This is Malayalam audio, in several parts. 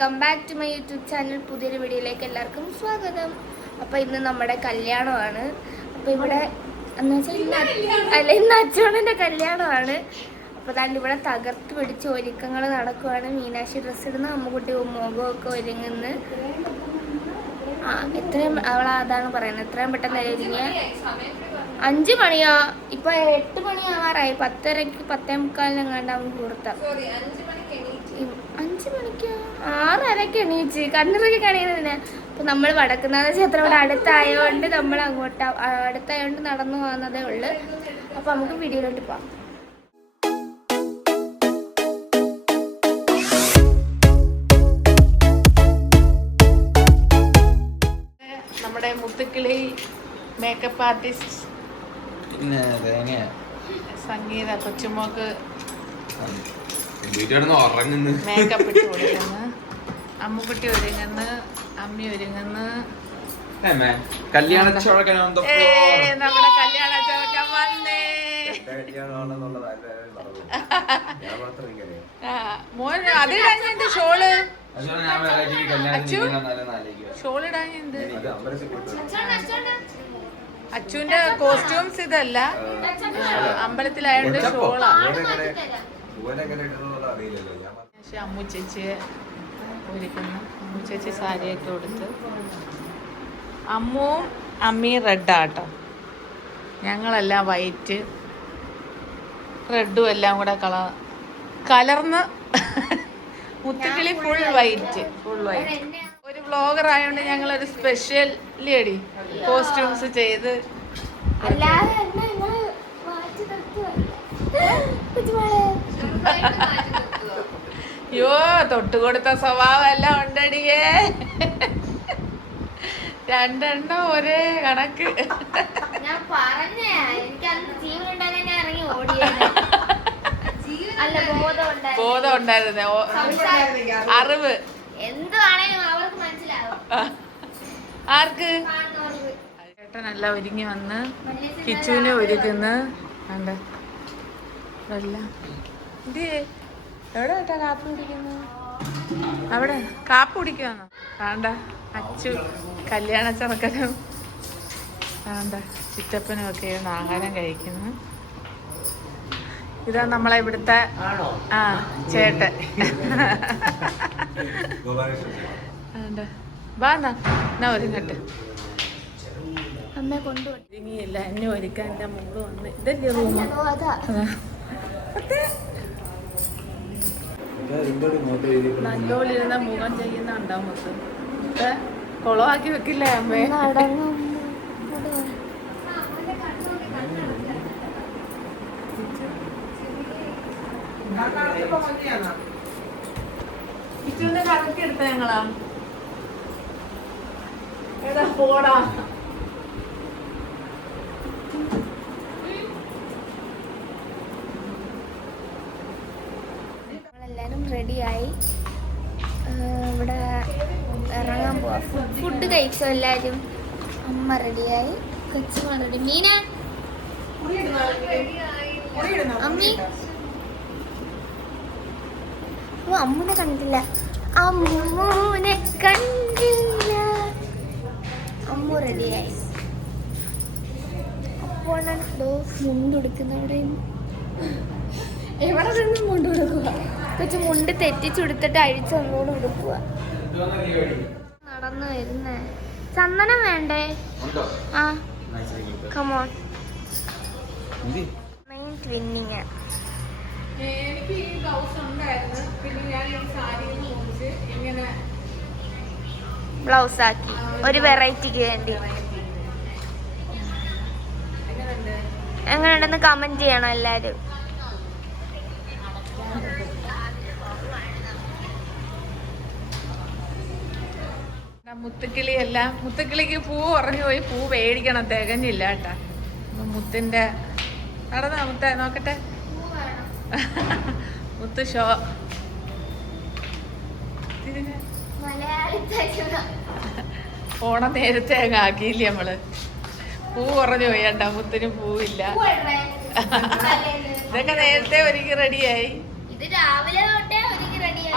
Welcome back to my YouTube channel. പുതിയൊരു വീഡിയോയിലേക്ക് എല്ലാവർക്കും സ്വാഗതം. അപ്പോൾ ഇന്ന് നമ്മുടെ കല്യാണമാണ്. അപ്പോൾ ഇവിടെ അല്ല ഇന്ന് അച്ചോണന്റെ കല്യാണമാണ്. അപ്പോൾ താണ്ട് ഇവിടെ തകർത്ത് പിടിച്ച് ഒരുക്കങ്ങൾ നടക്കുവാണ്. മീനാക്ഷി ഡ്രസ്സ് ഇടുന്ന അമ്മുകുട്ടി മുഖമൊക്കെ ഒരുങ്ങുന്നു. ആ എത്രയും അവൾ അതാണ് പറയുന്നത്. എത്രയും പെട്ടെന്ന് ഒരുങ്ങിയ അഞ്ച് മണിയാ. ഇപ്പൊ എട്ട് മണിയാവാറായി. പത്തരക്ക് പത്തേ മുക്കാലിനെങ്ങാണ്ടാവും മുഹൂർത്തം. അഞ്ച് മണിക്കോ? ആറരക്ക് എണീച്ച്. കണ്ണിറക്കി കണിയുന്നതിന് അപ്പൊ നമ്മൾ വടക്കുന്നാഥ ക്ഷേത്രം ഇവിടെ അടുത്തായതുകൊണ്ട് നമ്മൾ അങ്ങോട്ട് അടുത്തായതുകൊണ്ട് നടന്നു പോകുന്നതേ ഉള്ളു. അപ്പൊ നമുക്ക് വീഡിയോയിലോട്ട് പോവാം. നമ്മുടെ മുത്തുക്കിളി മേക്കപ്പ് ആർട്ടിസ്റ്റ് പിന്നെ സംഗീത കൊച്ചുമോക്ക്. മേക്കപ്പ് ഇട്ട് കൊടുക്കുന്നു. അമ്മുക്കുട്ടി ഒരുങ്ങുന്നു. അമ്മി ഒരുങ്ങുന്നു. കല്യാണ നമ്മുടെ കല്യാണ ചോക്കാൻ വന്നേ. ആ, മോൻ അത് ഇടാഞ്ഞെന്ത് ഷോൾ? ഷോൾ ഇടാഞ്ഞെന്ത്? അച്ചുവിന്റെ കോസ്റ്റ്യൂംസ് ഇതല്ല. ആ, അമ്പലത്തിലായോണ്ട് ഷോളാ. പക്ഷെ അമ്മുച്ചേച്ചിയെ ചേച്ചി ഒരുക്കുന്നു അമ്മു ചേച്ചി സാരിയൊക്കെ കൊടുത്ത് അമ്മുവും അമ്മയും റെഡാട്ടോ. ഞങ്ങളെല്ലാം വൈറ്റ്. റെഡും എല്ലാം കൂടെ കള കലർന്ന് മുത്തുക്കിളി ഫുൾ വൈറ്റ് ഫുൾ വൈറ്റ് ഒരു വ്ളോഗർ ആയതുകൊണ്ട് ഞങ്ങളൊരു സ്പെഷ്യൽ ലേഡി കോസ്റ്റ്യൂംസ് ചെയ്ത് അല്ലാതെ എന്നെ നിങ്ങൾ മാറ്റി നിർത്തുവല്ലേ? കുഞ്ഞുമോളെ. അയ്യോ തൊട്ടുകൊടുത്ത സ്വഭാവം എല്ലാം ഉണ്ടടിയേ. രണ്ടെണ്ണം ഒരേ കണക്ക്. ഞാൻ പറഞ്ഞേ എനിക്ക് ഞാൻ ഇറങ്ങി ഓടിയത് ബോധം ഉണ്ടായിരുന്നു. അറിവ്. എന്തുവാണേലും അവർക്ക് മനസ്സിലാവും. ആർക്ക്? നല്ല ചേട്ടനെല്ലാം ഒരുങ്ങി വന്ന് കിച്ചുവിനെ ഒരുക്കുന്ന. കണ്ട? എല്ലാം ഇത്. എവിടെ കേട്ടാ കാപ്പി കുടിക്കുന്നു? അവിടെ. കാപ്പി കുടിക്കുവാന്നോ? വേണ്ട. അച്ചു കല്യാണ ചെറുക്കനും വേണ്ട. ചിറ്റപ്പനും ഒക്കെ ഇരുന്ന് ആഹാരം കഴിക്കുന്നു. ഇതാ നമ്മളെ ഇവിടുത്തെ ആ ചേട്ടൻ. വേണ്ട. വാ എന്നാ. ഒരുങ്ങട്ട് അമ്മ കൊണ്ടുപോയി ഒരുങ്ങിയില്ല എന്നെ ഒരുക്കാൻ എന്റെ മുമ്പ് വന്ന്. ഇതല്ലേ റൂം അതാ. നല്ലോലിരുന്ന മുഖം ചെയ്യുന്ന ഞങ്ങളാ. ഏതാ പോടാ നമ്മളെല്ലാരും റെഡിയായി ഇവിടെ ഇറങ്ങാൻ പോവാ ഫുഡ് കഴിച്ചോ എല്ലാരും? അമ്മ റെഡിയായി. കൊച്ചുമ റെഡി. മീന? അമ്മി? ഓ അമ്മനെ കണ്ടില്ല അമ്മൂനെ കണ്ടില്ല. അമ്മു റെഡിയായി. അപ്പോഴാണ് ദോ മുണ്ടെടുക്കുന്ന അവിടെ എവിടെ നിന്ന് മുണ്ട് കൊടുക്കുക കൊച്ചു മുണ്ട് തെറ്റിച്ചുടുത്തിട്ട് അഴിച്ച് ഒന്നുകൂടെ ഉടുക്കുക. നടന്നു വരുന്നേ. ചന്ദനം വേണ്ടേ? ആ. കമോൺ മെയിൻ ട്വിന്നിങ് എനിക്ക് ഈ ബ്ലൗസ് ഉണ്ടായിരുന്നു. പിന്നെ ഞാൻ ഈ സാരിയിൽ മുറിച്ച് ഇങ്ങനെ ബ്ലൗസ് ആക്കി. ഒരു വെറൈറ്റിക്ക് വേണ്ടി. എങ്ങനെയുണ്ട്? എങ്ങനെയുണ്ടെന്ന് കമന്റ് ചെയ്യണം എല്ലാരും മുത്തുക്കിളി എല്ലാം മുത്തുക്കിളിക്ക് പൂ ഉറഞ്ഞു പോയി പൂ മേടിക്കണം തികഞ്ഞില്ല കേട്ടാ. മുത്തിന്റെ നടന്ന മുത്ത നോക്കട്ടെ. മുത്ത് ഷോ. ഓണം നേരത്തെ അങ്ങ് ആക്കിയില്ല നമ്മൾ? പൂ കുറഞ്ഞു പോയി കേട്ടാ മുത്തിന് പൂവില്ല. ഇതൊക്കെ നേരത്തെ ഒരുക്കി റെഡിയായി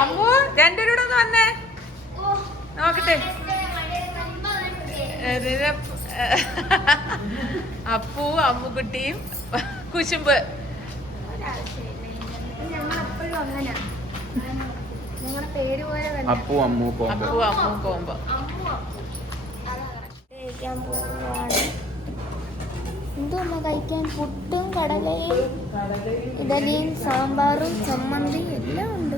അമ്മു രണ്ടുപേരോട് വന്നേ. നോക്കട്ടെ. അപ്പു അമ്മുക്കുട്ടിയും കുശുമ്പ്. അപ്പു അമ്മു കോമ്പ് അപ്പു അമ്മു കോമ്പ കഴിക്കാൻ പോവുകയാണ്. എന്തോന്നാ കഴിക്കാൻ? പുട്ടും കടലയും ഇഡലിയും സാമ്പാറും ചമ്മന്തി എല്ലാം ഉണ്ട്.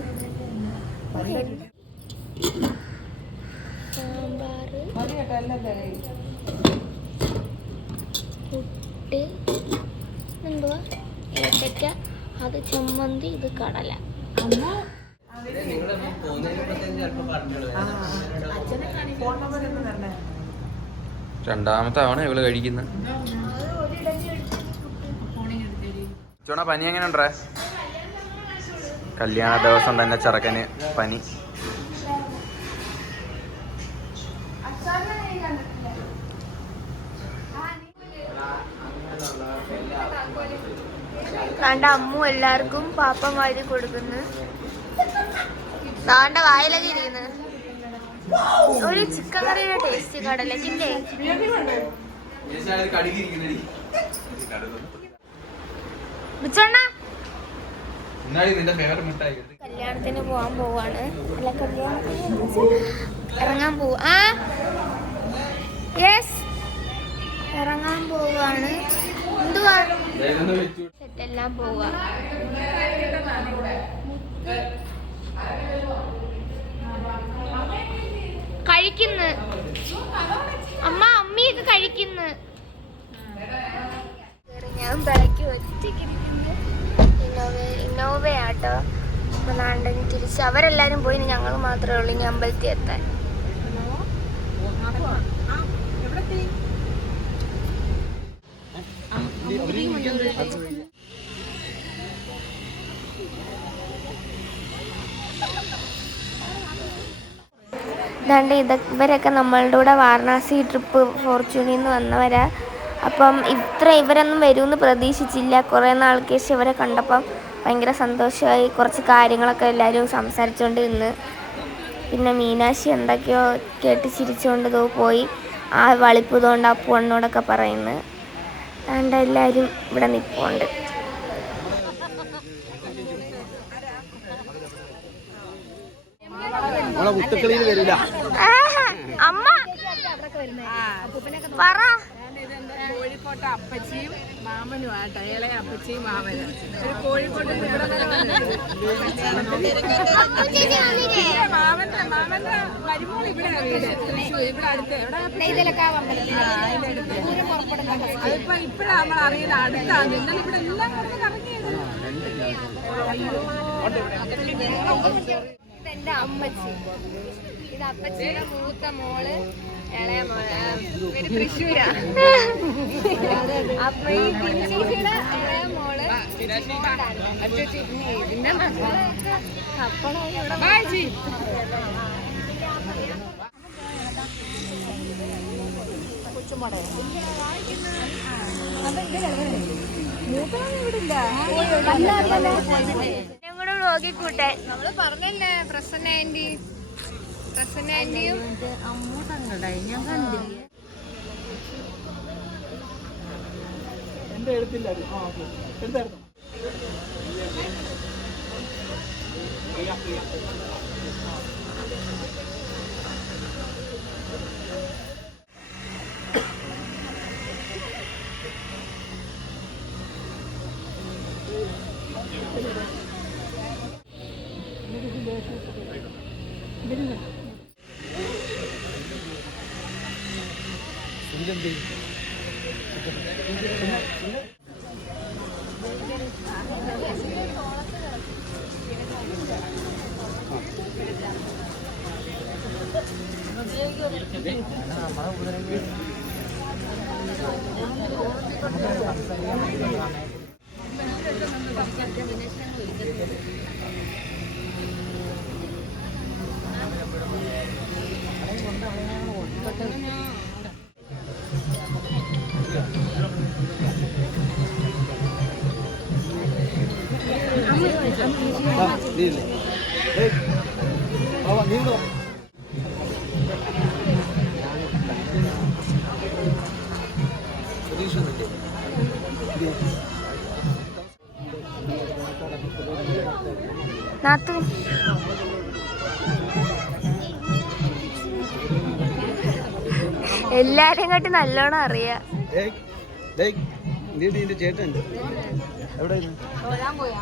പുട്ട് എന്തുവാ? ഏത്തക്ക അത് ചമ്മന്തി ഇത് കടല. രണ്ടാമത്തെ ആണ് ഇവൾ കഴിക്കുന്നത് ചോണ പനി എങ്ങനെ ഉണ്ടേ കല്യാണ ദിവസം തന്നെ ചെറുക്കന് പനി. കണ്ട അമ്മു എല്ലാവർക്കും പാപ്പം വാരി കൊടുക്കുന്നു. താണ്ട വായിലൊക്കെ ഇരിക്കുന്നു. ഒരു ചിക്കൻ കറിയുടെ ടേസ്റ്റ് കടലക്കില്ലേ കല്യാണത്തിന് പോവാൻ പോവാണ്. അല്ല കല്യാണത്തിന് ഇറങ്ങാൻ പോവാ. ആ? യെസ് ഇറങ്ങാൻ പോവാണ്. എന്തുവാ? സെറ്റെല്ലാം പോവാ കഴിക്കുന്നു അമ്മ അമ്മിയൊക്കെ കഴിക്കുന്നു ഞാൻ ബാക്കി ഒറ്റയ്ക്കിരിക്കുന്നു ഇന്നോവ ഇന്നോവയാട്ടോ അപ്പൊ നാണ്ടൻ തിരിച്ച് അവരെല്ലാരും പോയി ഞങ്ങൾ മാത്രമേ ഉള്ളൂ ഇനി അമ്പലത്തിൽ എത്താൻ ദാണ്ട് ഇത് ഇവരൊക്കെ നമ്മളുടെ കൂടെ വാരണാസി ട്രിപ്പ് ഫോർച്യൂണിൽ നിന്ന് വന്നവരാ. അപ്പം ഇത്ര ഇവരൊന്നും വരുമെന്ന് പ്രതീക്ഷിച്ചില്ല. കുറേ നാൾക്ക് ശേഷം ഇവരെ കണ്ടപ്പം ഭയങ്കര സന്തോഷമായി. കുറച്ച് കാര്യങ്ങളൊക്കെ എല്ലാവരും സംസാരിച്ചുകൊണ്ട് നിന്ന്. പിന്നെ മീനാശി എന്തൊക്കെയോ കേട്ട് ചിരിച്ചുകൊണ്ട് ഇതോ പോയി. ആ വളിപ്പ് ആ പൂണ്ണോടൊക്കെ പറയുന്നു. അതുകൊണ്ട് എല്ലാവരും ഇവിടെ നിൽപ്പുണ്ട് മുത്തക്കളിയിൽ വരില്ല. അമ്മ. പറ. കോഴിക്കോട്ടെ അപ്പച്ചിയും മാമനും ആട്ടോ ഇളയ അപ്പച്ചിയും മാമനും. ഒരു കോഴിക്കോട്ടെ. മാമന്റെ മാമന്റെ മരുമോൾ ഇവിടെ വീട് തൃശ്ശൂർ ഇവിടെ അടുത്ത് എവിടെ അതിപ്പോ ഇപ്പഴാ നമ്മൾ അറിയുന്നത് അടുത്താണ് നിങ്ങൾ ഇവിടെ എല്ലാം കിടന്ന് കറങ്ങിയത് എന്റെ അമ്മച്ചി. ഇത് അപ്പച്ചിയുടെ മൂത്ത മോൾ ഇളയ മോൾ ഇവർ തൃശ്ശൂരാ. അപ്പൊ ഈ ഇളയ മോൾ ഇതിന്റെ അപ്പളായി ഇവിടെ ഇല്ല. ഞങ്ങളുടെ പോകി കൂട്ടാൻ നമ്മൾ പറഞ്ഞല്ലേ പ്രസന്ന ആന്റി. പ്രസന്ന ആന്റിയും. ഞാൻ Thank you. വരുന്നുണ്ട്. നാത്തു. എല്ലാരെയും കാട്ടി നല്ലോണം അറിയാം. ചേട്ടൻ എവിടെ പോയാ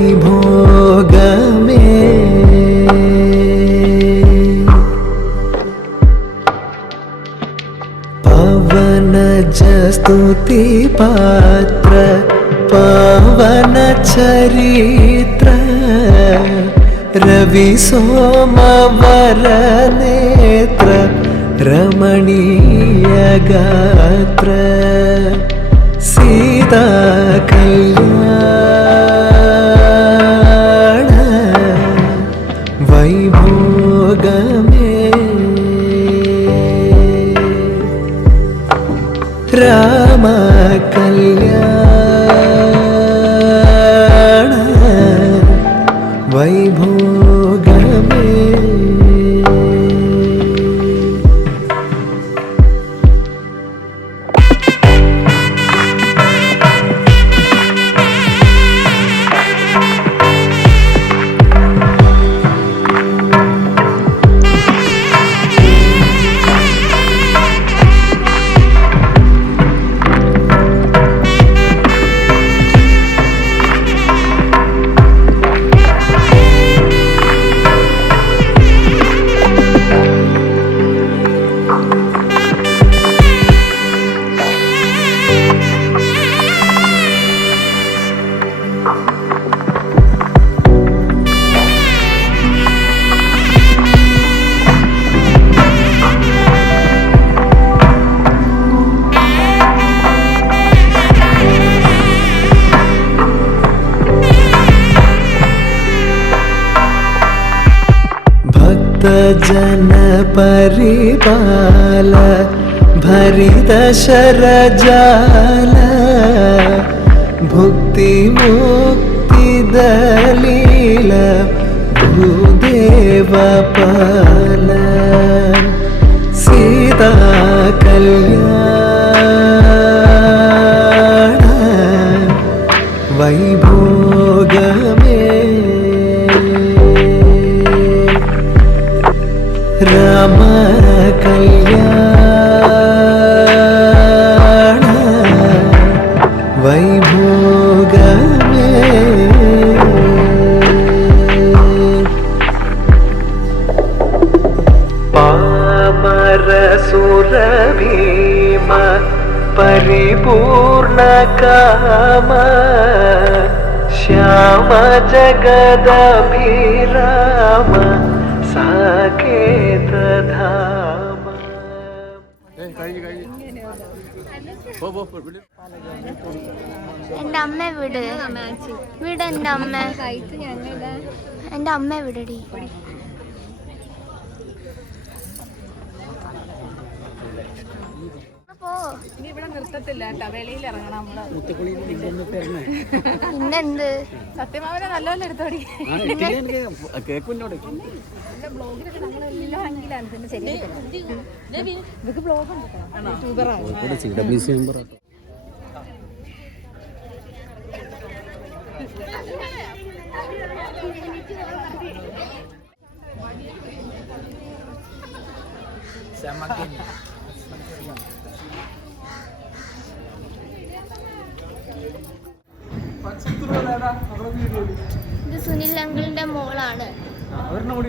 പരിഭോഗമേ പവനജസ്തുതി പാത്ര പവന ചരിത്ര രവി സോമവര നേത്ര രമണീയ ഗാത്ര സീതാ കല്യാ भक्तजन परिपाल भरित शरजाल भुक्ति मुक्ति दलील भूदेव पाल सीता कल्याण वैभोगमे काम श्याम जगदभिराम साकेत धाम എന്റെ അമ്മ വിട് വിട് എന്റെ അമ്മ എന്റെ അമ്മ വിടടി പോ ഇനി ഇവിടെ നിർത്തത്തില്ല കേട്ടോ. വെളിയിൽ ഇറങ്ങണം നമ്മൾ. പിന്നെന്ത്? സത്യമാവനെ നല്ലപോലെ എടുത്തോടി ഇത് സുനിൽ അങ്കിളിന്റെ മോളാണ്. കൂടി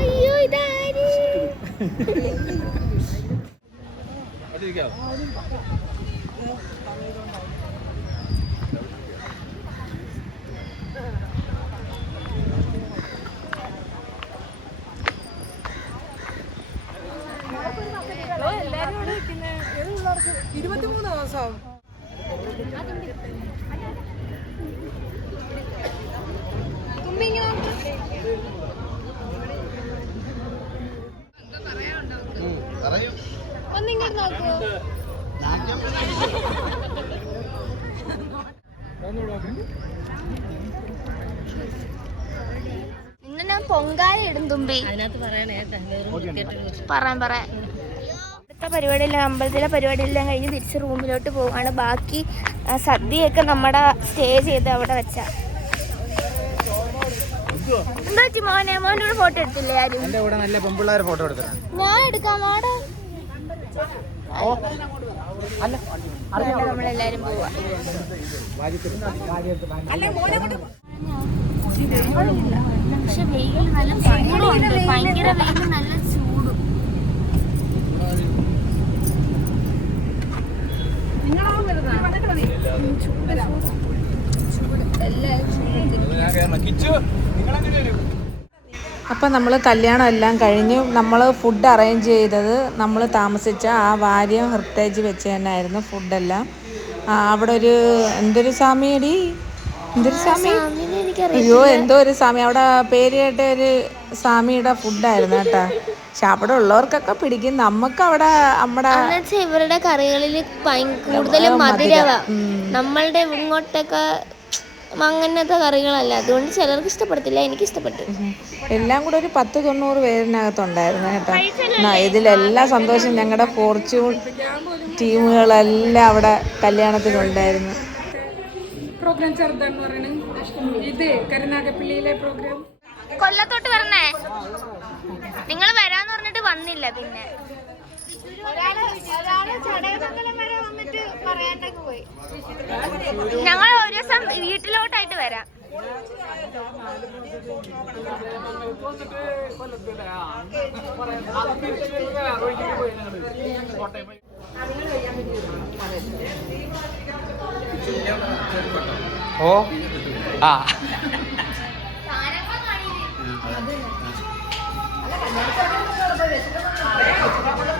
അയ്യോ ഇതാര്? ഇരുപത്തിമൂന്ന് ദിവസം ഒന്നിങ്ങോട്ട് നോക്കൂ നിന്നെ ഞാൻ പൊങ്കാല ഇടും തുമ്പി. പറയാൻ പറയാൻ അടുത്ത പരിപാടിയെല്ലാം അമ്പലത്തിലെ പരിപാടിയെല്ലാം കഴിഞ്ഞ് തിരിച്ച് റൂമിലോട്ട് പോവാണ്. ബാക്കി സദ്യയൊക്കെ നമ്മുടെ സ്റ്റേ ചെയ്ത് അവിടെ വെച്ച. എന്താ പറ്റി മോനെ? മോന്റെ കൂടെ ഫോട്ടോ എടുത്തില്ലേ ആരും? എന്റെ കൂടെ നല്ല പെമ്പിള്ളേരെ ഫോട്ടോ എടുത്തരാ ഞാൻ എടുക്കാം ആടാ നമ്മളെല്ലാരും പോവാ. പക്ഷെ വെയിൽ നല്ല ഭയങ്കര വെയിൽ നല്ല ചൂടും കിച്ചു നിങ്ങളെങ്ങനെ വരും അപ്പം നമ്മൾ കല്യാണം എല്ലാം കഴിഞ്ഞു. നമ്മൾ ഫുഡ് അറേഞ്ച് ചെയ്തത് നമ്മൾ താമസിച്ച ആ വാര്യം ഹെറിറ്റേജ് വെച്ച് തന്നെയായിരുന്നു ഫുഡെല്ലാം അവിടെ ഒരു എന്തൊരു സ്വാമിയടി? എന്തൊരു സ്വാമി? അയ്യോ എന്തോ ഒരു സ്വാമി. അവിടെ പേര് കേട്ട ഒരു സ്വാമിയുടെ ഫുഡായിരുന്നു കേട്ടോ. പക്ഷെ അവിടെ ഉള്ളവർക്കൊക്കെ പിടിക്കും. നമുക്ക് അവിടെ നമ്മുടെ ഇവരുടെ കറികളിൽ മധുരവ. നമ്മളുടെ ഇങ്ങോട്ടൊക്കെ അങ്ങനത്തെ കറികളല്ല. അതുകൊണ്ട് ചിലർക്ക് ഇഷ്ടപ്പെടത്തില്ല. എനിക്ക് ഇഷ്ടപ്പെട്ടു എല്ലാം കൂടെ ഒരു പത്ത് തൊണ്ണൂറ് പേരിനകത്തുണ്ടായിരുന്നു കേട്ടോ. എന്നാ ഇതിലെല്ലാം സന്തോഷം. ഞങ്ങളുടെ ഫോർച്യൂൺ ടീമുകളെല്ലാം അവിടെ കല്യാണത്തിനുണ്ടായിരുന്നു. പ്രോഗ്രാം ചെറുതാന്ന് പറയുന്നത് ഇത് കരുനാഗപ്പള്ളിയിലെ പ്രോഗ്രാം കൊല്ലത്തോട്ട് വരണേ. നിങ്ങൾ വരാന്ന് പറഞ്ഞിട്ട് വന്നില്ല പിന്നെ. ഞങ്ങൾ ഒരു ദിവസം വീട്ടിലോട്ടായിട്ട് വരാം. ഓ. ആ. ഓ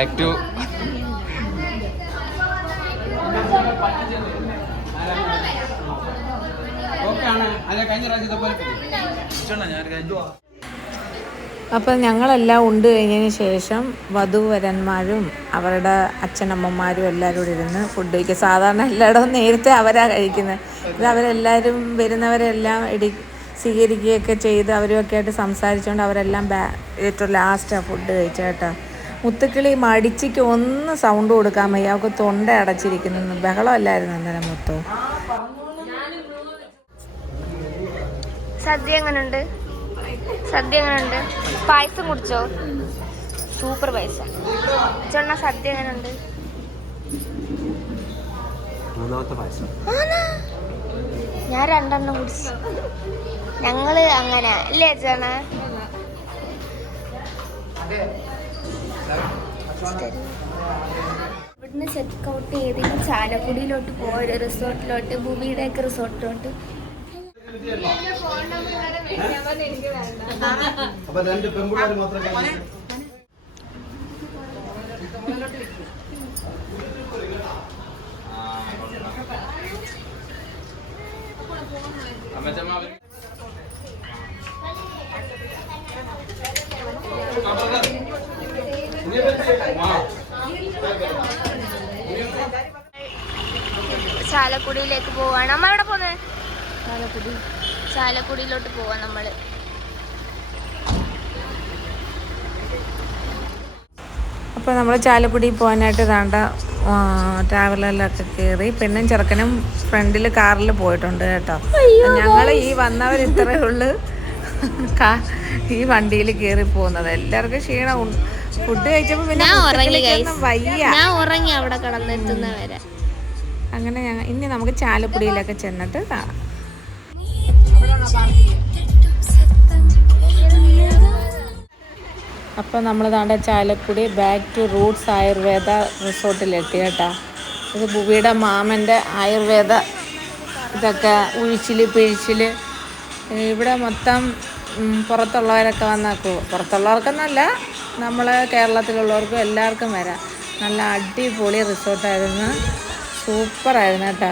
ബാക്ക് ടു അപ്പം ഞങ്ങളെല്ലാം ഉണ്ട് കഴിഞ്ഞതിന് ശേഷം വധുവരന്മാരും അവരുടെ അച്ഛനമ്മമാരും എല്ലാവരും കൂടി ഇരുന്ന് ഫുഡ് കഴിക്കുക. സാധാരണ എല്ലായിടവും നേരത്തെ അവരാ കഴിക്കുന്നത്. ഇത് അവരെല്ലാവരും വരുന്നവരെല്ലാം ഇടി സ്വീകരിക്കുകയൊക്കെ ചെയ്ത് അവരുമൊക്കെ ആയിട്ട് സംസാരിച്ചുകൊണ്ട് അവരെല്ലാം ബാ ഏറ്റവും ലാസ്റ്റാണ് ഫുഡ് കഴിച്ചത് കേട്ടോ. മുത്തുക്കിളി മടിച്ചിക്ക് ഒന്ന് സൗണ്ട് കൊടുക്കാൻ വയ്യ. അവൾക്ക് തൊണ്ട അടച്ചിരിക്കുന്നു. ബഹളമല്ലായിരുന്നു അന്നേരം മുത്തു. സദ്യ എങ്ങനെയുണ്ട് സദ്യ എങ്ങനെയുണ്ട് പായസം കുടിച്ചോ? സൂപ്പർ പായസം. സദ്യ എങ്ങനെയുണ്ട് ആണോ? ഞാൻ രണ്ടെണ്ണം കുടിച്ചു. ഞങ്ങൾ അങ്ങനെ. അല്ലേ ചേണ ഇവിടുന്ന് ചെക്ക് ഔട്ട് ചെയ്തിട്ട് ചാലക്കുടിയിലോട്ട് പോയ റിസോർട്ടിലോട്ട് ഭൂമിയുടെ ഒക്കെ റിസോർട്ടിലോട്ട്. അപ്പൊ രണ്ട് മാത്രം കഴിഞ്ഞു ചാലക്കുടിയിലേക്ക് പോവാണ്. നമ്മൾ എവിടെ പോന്നെ? ചാലക്കുടി ചാലക്കുടിയിലോട്ട് പോവാ നമ്മൾ. അപ്പോൾ നമ്മൾ ചാലക്കുടി പോകാനായിട്ട് താണ്ട ട്രാവലറിലൊക്കെ കയറി പെണ്ണും ചെറുക്കനും ഫ്രണ്ടിൽ കാറിൽ പോയിട്ടുണ്ട് കേട്ടോ. ഞങ്ങൾ ഈ വന്നവർ ഇത്രേ ഉള്ളൂ. ഈ വണ്ടിയിൽ കയറി പോകുന്നത്. എല്ലാവർക്കും ക്ഷീണം ഫുഡ് പിന്നെ ഞാൻ ഉറങ്ങി വയ്യ. ഞാൻ ഉറങ്ങി അവിടെ കടന്നെത്തുന്ന വരെ അങ്ങനെ ഞങ്ങൾ ഇനി നമുക്ക് ചാലപ്പുടിയിലൊക്കെ ചെന്നിട്ട് കാണാം. അപ്പോൾ നമ്മൾ താണ്ട Chalakudy back to roots Ayurveda റിസോർട്ടിലെത്തി കേട്ടോ. ഇത് ബുബിയുടെ മാമന്റെ ആയുർവേദ ഇതൊക്കെ ഉഴിച്ചിൽ പിഴിച്ചിൽ ഇവിടെ മൊത്തം പുറത്തുള്ളവരൊക്കെ വന്നാക്കു പുറത്തുള്ളവർക്കെന്നല്ല നമ്മൾ കേരളത്തിലുള്ളവർക്കും എല്ലാവർക്കും വരാം. നല്ല അടിപൊളി റിസോർട്ടായിരുന്നു സൂപ്പറായിരുന്നു കേട്ടോ.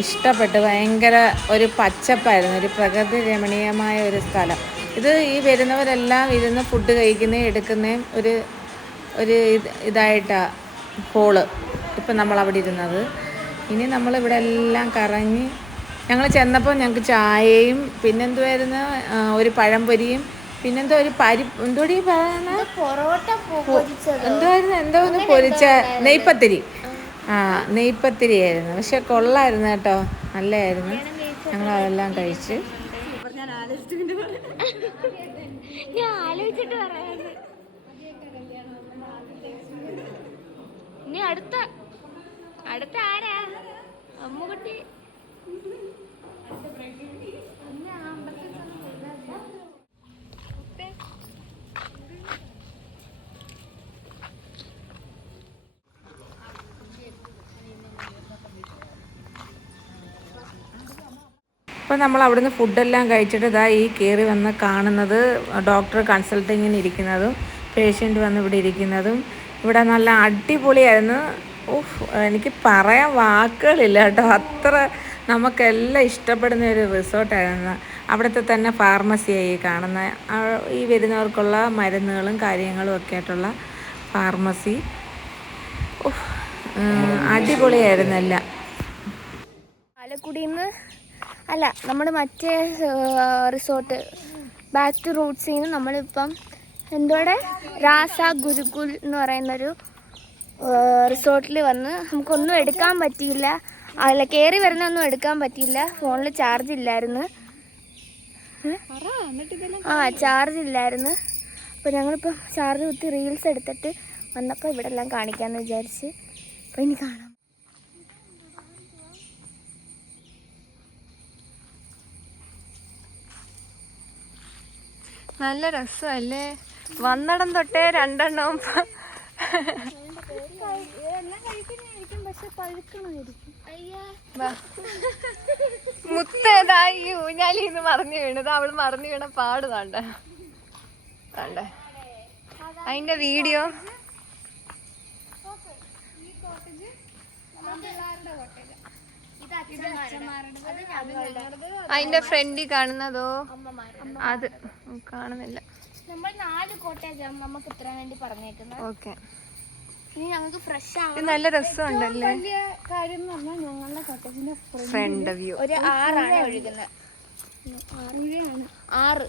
ഇഷ്ടപ്പെട്ട് ഭയങ്കര ഒരു പച്ചപ്പായിരുന്നു. ഒരു പ്രകൃതി രമണീയമായ ഒരു സ്ഥലം. ഇത് ഈ വരുന്നവരെല്ലാം ഇരുന്ന് ഫുഡ് കഴിക്കുന്നതും എടുക്കുന്നതും ഒരു ഒരു ഇത് ഇതായിട്ടാണ് ഹോൾ ഇപ്പം നമ്മൾ അവിടെ ഇരുന്നത്. ഇനി നമ്മൾ ഇവിടെ എല്ലാം കറങ്ങി ഞങ്ങൾ ചെന്നപ്പോൾ ഞങ്ങൾക്ക് ചായയും പിന്നെന്തുവായിരുന്നു ഒരു പഴംപൊരിയും പിന്നെന്തോ ഒരു പരി എന്തോടി പറയുന്ന? പൊറോട്ട എന്തായിരുന്നു എന്തോ ഒന്ന് പൊരിച്ച നെയ്പ്പത്തിരി ആ. നെയ്പ്പത്തിരി ആയിരുന്നു. പക്ഷെ കൊള്ളായിരുന്നു കേട്ടോ. നല്ലതായിരുന്നു ഞങ്ങൾ അതെല്ലാം കഴിച്ച്. ഞാൻ ആലോചിച്ചിട്ട് ഇനി അടുത്ത അടുത്ത ആരാ? അമ്മുകുട്ടി അപ്പോൾ നമ്മൾ അവിടുന്ന് ഫുഡെല്ലാം കഴിച്ചിട്ട് ഇതാ ഈ കയറി വന്ന് കാണുന്നത് ഡോക്ടർ കൺസൾട്ടിങ്ങിന് ഇരിക്കുന്നതും പേഷ്യന്റ് വന്ന് ഇവിടെ ഇരിക്കുന്നതും. ഇവിടെ നല്ല അടിപൊളിയായിരുന്നു. ഓഹ് എനിക്ക് പറയാൻ വാക്കുകളില്ല കേട്ടോ. അത്ര നമുക്കെല്ലാം ഇഷ്ടപ്പെടുന്ന ഒരു റിസോർട്ടായിരുന്നു. അവിടുത്തെ തന്നെ ഫാർമസിയായി കാണുന്ന. ഈ വരുന്നവർക്കുള്ള മരുന്നുകളും കാര്യങ്ങളും ഒക്കെ ആയിട്ടുള്ള ഫാർമസി. അടിപൊളിയായിരുന്നല്ല അടിപൊളിയായിരുന്നു നിന്ന് അല്ല നമ്മൾ മറ്റേ റിസോർട്ട് ബാക്ക് ടു റൂട്ട്സിൽ നിന്ന് നമ്മളിപ്പം എന്തോടെ? രാസ ഗുരുകുൽ എന്ന് പറയുന്നൊരു റിസോർട്ടിൽ വന്ന് നമുക്കൊന്നും എടുക്കാൻ പറ്റിയില്ല. അല്ല കയറി വരുന്നൊന്നും എടുക്കാൻ പറ്റിയില്ല. ഫോണിൽ ചാർജ് ഇല്ലായിരുന്നു? ആ ചാർജ് ഇല്ലായിരുന്നു. അപ്പോൾ ഞങ്ങളിപ്പം ചാർജ് കുത്തി റീൽസ് എടുത്തിട്ട് വന്നപ്പോൾ ഇവിടെ എല്ലാം കാണിക്കാമെന്ന് വിചാരിച്ച്. അപ്പോൾ ഇനി കാണാം. നല്ല രസമല്ലേ? വന്നടം തൊട്ടേ രണ്ടെണ്ണവും മുത്തേതായി ഊഞ്ഞാലിന്ന് മറിഞ്ഞു വീണത്. അവൾ മറിഞ്ഞു വീണ പാടുതാണ്ട് താണ്ട. താണ്ട. അതിന്റെ വീഡിയോ അതിന്റെ ഫ്രണ്ടിൽ കാണുന്നതോ? അത് കാണുന്നില്ല. നമ്മൾ നാല് നമുക്ക് ഇത്ര വേണ്ടി പറഞ്ഞേക്കുന്നത്. ഓക്കെ. ഇനി ഞങ്ങൾക്ക് ഫ്രഷ് ആവും നല്ല രസമുണ്ടല്ലേ? കാര്യം എന്ന് പറഞ്ഞാൽ ഞങ്ങളുടെ കോട്ടേജിന്റെ ഫ്രണ്ട് വ്യൂ ഒരു ആറാണ് ഒഴുകുന്നത്. ആറ്.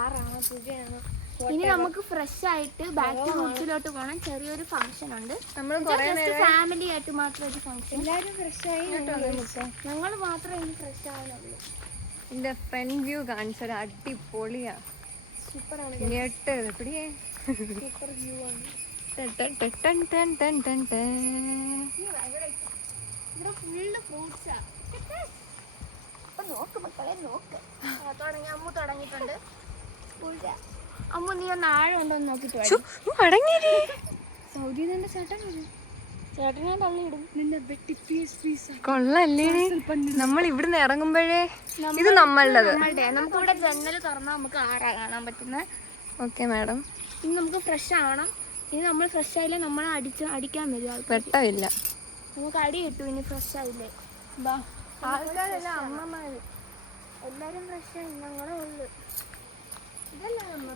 ആറാണ് പുകയാണ് ഇനി നമുക്ക് ഫ്രഷ് ആയിട്ട് ബാക്ക് ടു റൂട്ട്സിലോട്ട് പോകണം ചെറിയൊരു ഫംഗ്ഷൻ ഉണ്ട്. നമ്മൾ ഫാമിലി ആയിട്ട് മാത്രം ഒരു ഫംഗ്ഷൻ എല്ലാവരും ഫ്രഷ് ആയി ഞങ്ങൾ മാത്രമേ ഇനി ഫ്രഷ് ആവുന്നുള്ളൂ ഇതിന്റെ ഫ്രണ്ട് വ്യൂ കാണിച്ചത് അടിപൊളിയാ. സൂപ്പറാണ് ഞെട്ട് എപ്പിടിയേ സൂപ്പർ വ്യൂ ആണ്. ഇവിടെ ഫുള്ള് ഫ്രൂട്ട്സാ നോക്ക് മക്കളെ നോക്ക്. തുടങ്ങി അമ്മു തുടങ്ങിയിട്ടുണ്ട്. പുഴ. അമ്മു നീ ഒന്ന് ആഴം ഉണ്ടോ എന്ന് നോക്കിട്ട് അടങ്ങിയേ സൗദി നിന്റെ ചേട്ടൻ വരും. ചേട്ടനെ തള്ളിയിടും. നിന്റെ വെട്ടി പീസ് പീസ് കൊള്ളല്ലേ? നമ്മൾ ഇവിടുന്ന് ഇറങ്ങുമ്പോഴേ ഇത് നമ്മളുടെ നമുക്ക് ഇവിടെ ജനൽ തുറന്നാൽ നമുക്ക് ആറാ കാണാൻ പറ്റുന്ന? Okay madam. ഇനി നമുക്ക് ഫ്രഷ് ആവണം. ഇനി നമ്മൾ ഫ്രഷ് ആയില്ലേ? നമ്മളെ അടിച്ച് അടിക്കാൻ വരും പെട്ടവില്ല വെട്ടമില്ല. നമുക്ക് അടി കിട്ടും ഇനി ഫ്രഷ് ആയില്ലേ? ബാ. ആൾക്കാരെല്ലാം അമ്മമാര്. എല്ലാരും ഫ്രഷ് ആയി ഞങ്ങളെ ഉള്ളു.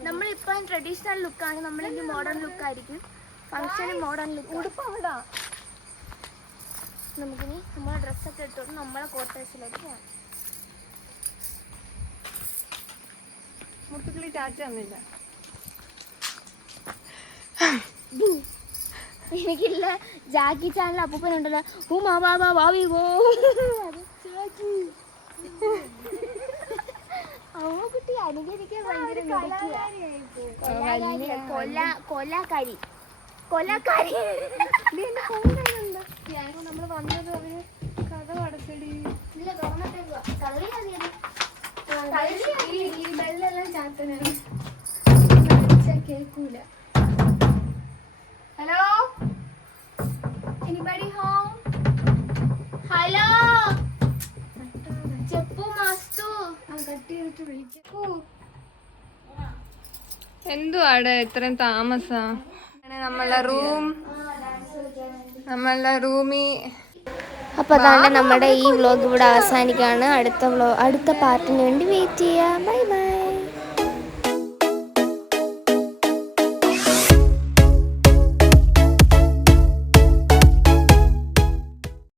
നമ്മളിപ്പം ട്രഡീഷണൽ ലുക്കാണ് നമ്മളിനി മോഡേൺ ലുക്ക് ആയിരിക്കും. ഫംഗ്ഷന് മോഡേൺ ലുക്ക് ഉടുപ്പ് അവിടാ നമുക്കിനി നമ്മളെ ഡ്രസ്സൊക്കെ ഇട്ടോ നമ്മളെ ക്വാർട്ടേഴ്സിലേക്ക് പോകാം മുത്തുക്കിളി ടാറ്റ ഒന്നില്ല എനിക്കില്ല. ജാക്കി ചാനൽ അപ്പൂപ്പനുണ്ടല്ലോ ഓ മാ ബാ ബാ ബാവി ഓ അമ്മ കുട്ടി അനുകരിക്കാൻ ഭയങ്കര മിടുക്കിയാ. കൊലാകാരിയാ. കൊല കൊലാക്കാരി കൊലാക്കാരി നമ്മൾ വന്നത് അവർ കഥ അടച്ചടി ഇല്ല തുറന്നിട്ടേക്കുവാ. കള്ളിയാ നീ അത്. കള്ളിയാ നീ. ബെല്ലെല്ലാം ചാത്തനാണ് കേൾക്കൂല ഹലോ എനിബഡി ഹോം ഹലോ എന്തുവാടെ ഇത്രയും താമസം? നമ്മളെ റൂം നമ്മളെ റൂമി. അപ്പോൾ അതാണ് നമ്മുടെ ഈ വ്ലോഗ് ഇവിടെ അവസാനിക്കുകയാണ്. അടുത്ത വ്ലോഗ് അടുത്ത പാർട്ടിന് വേണ്ടി വെയിറ്റ് ചെയ്യാം. Bye bye